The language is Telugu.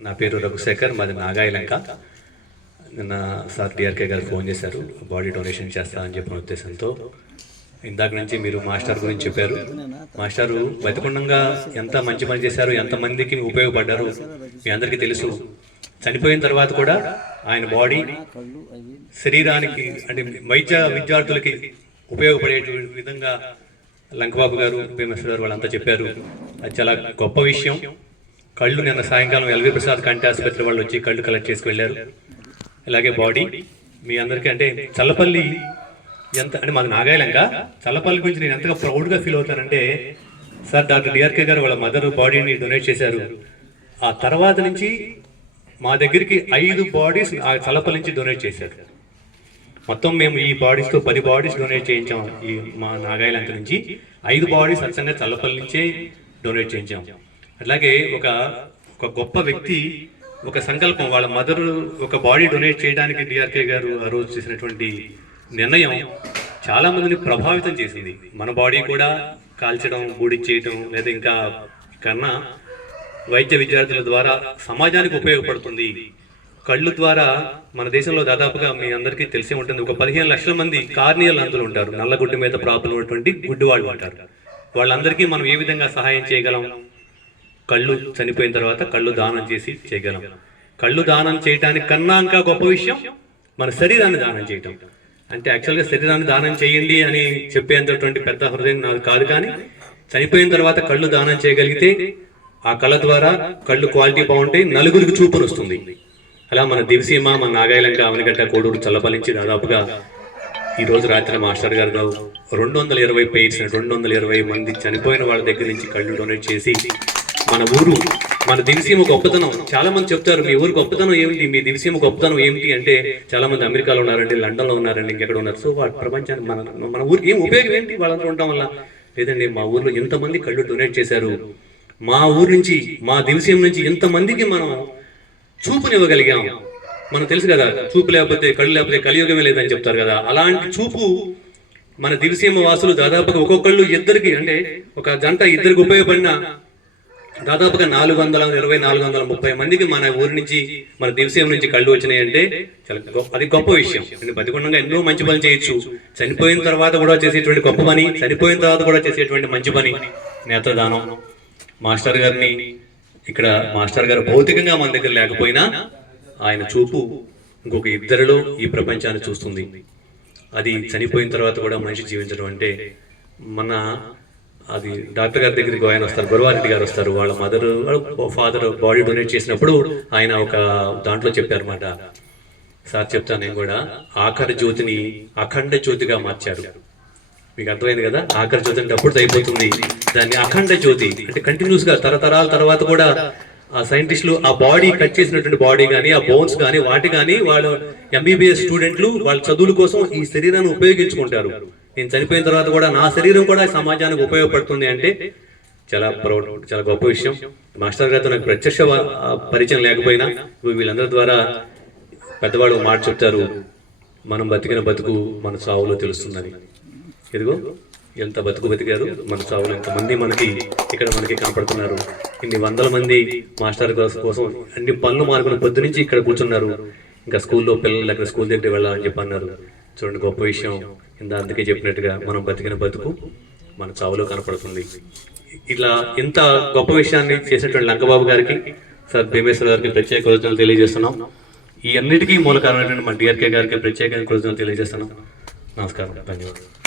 నా పేరు రఘుశేఖర్ మాది నాగాయలంక. నిన్న సార్ డిఆర్కే గారు ఫోన్ చేశారు బాడీ డొనేషన్ చేస్తా అని చెప్పిన ఉద్దేశంతో. ఇందాక నుంచి మీరు మాస్టర్ గురించి చెప్పారు. మాస్టారు బతికుండంగా ఎంత మంచి పని చేశారు ఎంత మందికి ఉపయోగపడ్డారు మీ అందరికీ తెలుసు. చనిపోయిన తర్వాత కూడా ఆయన బాడీ శరీరానికి అంటే వైద్య విద్యార్థులకి ఉపయోగపడే విధంగా లంకబాబు గారు భీమేశ్వర గారు వాళ్ళంతా చెప్పారు. అది చాలా గొప్ప విషయం. కళ్ళు నిన్న సాయంకాలం ఎల్వి ప్రసాద్ కంటి ఆసుపత్రి వాళ్ళు వచ్చి కళ్ళు కలెక్ట్ చేసుకు వెళ్ళారు. ఇలాగే బాడీ మీ అందరికీ అంటే చల్లపల్లి ఎంత అంటే మాకు నాగాయలంక. చల్లపల్లి గురించి నేను ఎంతగా ప్రౌడ్గా ఫీల్ అవుతానంటే సార్ డాక్టర్ డిఆర్కే గారు వాళ్ళ మదర్ బాడీని డొనేట్ చేశారు. ఆ తర్వాత నుంచి మా దగ్గరికి ఐదు బాడీస్ ఆ చల్లపల్లి నుంచి డొనేట్ చేశారు. మొత్తం మేము ఈ బాడీస్తో పది బాడీస్ డొనేట్ చేయించాం ఈ మా నాగాయలంక నుంచి. ఐదు బాడీస్ అచ్చంగా చల్లపల్లి నుంచే డొనేట్ చేయించాం. అలాగే ఒక ఒక గొప్ప వ్యక్తి ఒక సంకల్పం వాళ్ళ మదర్ ఒక బాడీ డొనేట్ చేయడానికి డిఆర్కే గారు ఆ రోజు చేసినటువంటి నిర్ణయం చాలా మందిని ప్రభావితం చేసింది. మన బాడీ కూడా కాల్చడం చేయటం లేదా ఇంకా కన్నా వైద్య విద్యార్థుల ద్వారా సమాజానికి ఉపయోగపడుతుంది. కళ్ళు ద్వారా మన దేశంలో దాదాపుగా మీ అందరికీ తెలిసే ఉంటుంది. ఒక పదిహేను లక్షల మంది కార్నియల్ అంతులు ఉంటారు. నల్లగుడ్డు మీద ప్రాబ్లం ఉన్నటువంటి గుడ్డు వాళ్ళు ఉంటారు. వాళ్ళందరికీ మనం ఏ విధంగా సహాయం చేయగలం? కళ్ళు చనిపోయిన తర్వాత కళ్ళు దానం చేసి చేయగలం. కళ్ళు దానం చేయటానికి కన్నా ఇంకా గొప్ప విషయం మన శరీరాన్ని దానం చేయటం. అంటే యాక్చువల్గా శరీరాన్ని దానం చేయండి అని చెప్పేంతటువంటి పెద్ద హృదయం నాకు కాదు కానీ చనిపోయిన తర్వాత కళ్ళు దానం చేయగలిగితే ఆ కళ్ళ ద్వారా కళ్ళు క్వాలిటీ బాగుంటే నలుగురికి చూపును వస్తుంది. అలా మన దివసీమ మన నాగాయలంక అవనిగడ్డ కోడూరు చల్లపలించి దాదాపుగా ఈ రోజు రాత్రి మాస్టర్ గారు రెండు వందల ఇరవై పేర్స్ రెండు వందల ఇరవై మంది చనిపోయిన వాళ్ళ దగ్గర నుంచి కళ్ళు డొనేట్ చేసి మన ఊరు మన దివిసీమ గొప్పతనం. చాలా మంది చెప్తారు మీ ఊరు గొప్పతనం ఏమిటి? మీ దివిసీమ గొప్పతనం ఏమిటి? అంటే చాలా మంది అమెరికాలో ఉన్నారండి లండన్లో ఉన్నారండి ఇంకెక్కడ ఉన్నారు. సో వాళ్ళ ప్రపంచానికి మన మన ఊరికి ఏం ఉపయోగం ఏంటి? వాళ్ళందరూ ఉండటం వల్ల. లేదండి మా ఊర్లో ఎంతమంది కళ్ళు డొనేట్ చేశారు? మా ఊరు నుంచి మా దివిసీమ నుంచి ఎంతమందికి మనం చూపునివ్వగలిగాం? మనకు తెలుసు కదా చూపు లేకపోతే కళ్ళు లేకపోతే కలియుగమే లేదని చెప్తారు కదా. అలాంటి చూపు మన దివిసీమ వాసులు దాదాపుగా ఒక్కొక్కళ్ళు ఇద్దరికి అంటే ఒక జంట ఇద్దరికి ఉపయోగపడిన దాదాపుగా నాలుగు వందల ఇరవై నాలుగు వందల ముప్పై మందికి మన ఊరి నుంచి మన దివసీమ నుంచి కళ్ళు వచ్చినాయి అంటే చాలా గొప్ప అది గొప్ప విషయం. అంటే బతికుండగా ఎన్నో మంచి పనులు చేయొచ్చు. చనిపోయిన తర్వాత కూడా చేసేటువంటి గొప్ప పని చనిపోయిన తర్వాత కూడా చేసేటువంటి మంచి పని. నేత్రదానం. మాస్టర్ గారిని ఇక్కడ మాస్టర్ గారు భౌతికంగా మన దగ్గర లేకపోయినా ఆయన చూపు ఇంకొక ఇద్దరిలో ఈ ప్రపంచాన్ని చూస్తుంది. అది చనిపోయిన తర్వాత కూడా మనిషి జీవించడం అంటే మన అది డాక్టర్ గారి దగ్గరికి ఆయన వస్తారు గురువారెడ్డి గారు వస్తారు. వాళ్ళ మదర్ ఫాదర్ బాడీ డొనేట్ చేసినప్పుడు ఆయన ఒక దాంట్లో చెప్పారన్నమాట. సార్ చెప్తాను నేను కూడా. ఆఖరి జ్యోతిని అఖండ జ్యోతిగా మార్చారు. మీకు అర్థమైంది కదా? ఆఖరి జ్యోతి అంటే అప్పుడు అయిపోతుంది. దాన్ని అఖండ జ్యోతి అంటే కంటిన్యూస్గా తరతరాల తర్వాత కూడా ఆ సైంటిస్టులు ఆ బాడీ కట్ చేసినటువంటి బాడీ కానీ ఆ బోన్స్ కానీ వాటి కానీ వాళ్ళు ఎంబీబీఎస్ స్టూడెంట్లు వాళ్ళ చదువుల కోసం ఈ శరీరాన్ని ఉపయోగించుకుంటారు. నేను చనిపోయిన తర్వాత కూడా నా శరీరం కూడా సమాజానికి ఉపయోగపడుతుంది అంటే చాలా ప్రౌడ్ చాలా గొప్ప విషయం. మాస్టర్ గారితో నాకు ప్రత్యక్ష పరిచయం లేకపోయినా వీళ్ళందరి ద్వారా పెద్దవాళ్ళు మాట చెప్తారు. మనం బతికిన బతుకు మన సావులో తెలుస్తుందని. ఇదిగో ఎంత బతుకు బతికారు మన సావులు ఎంతమంది మనకి ఇక్కడ మనకి కనపడుతున్నారు. ఇన్ని వందల మంది మాస్టర్ కోసం అన్ని పనులు మానుకున్న పొద్దు నుంచి ఇక్కడ కూర్చున్నారు. ఇంకా స్కూల్లో పిల్లలు అక్కడ స్కూల్ దగ్గర వెళ్ళాలని చెప్పి అన్నారు చూడండి గొప్ప విషయం. ఇంత అందుకే చెప్పినట్టుగా మనం బతికిన బతుకు మన చావులో కనపడుతుంది. ఇట్లా ఇంత గొప్ప విషయాన్ని చేసినటువంటి లంకబాబు గారికి సార్ భీమేశ్వర గారికి ప్రత్యేక కృతజ్ఞతలు తెలియజేస్తున్నాం. ఈ అన్నిటికీ మూల కారణమైనటువంటి మన డిఆర్కే గారికి ప్రత్యేక కృతజ్ఞతలు తెలియజేస్తున్నాం. నమస్కారం. ధన్యవాదాలు.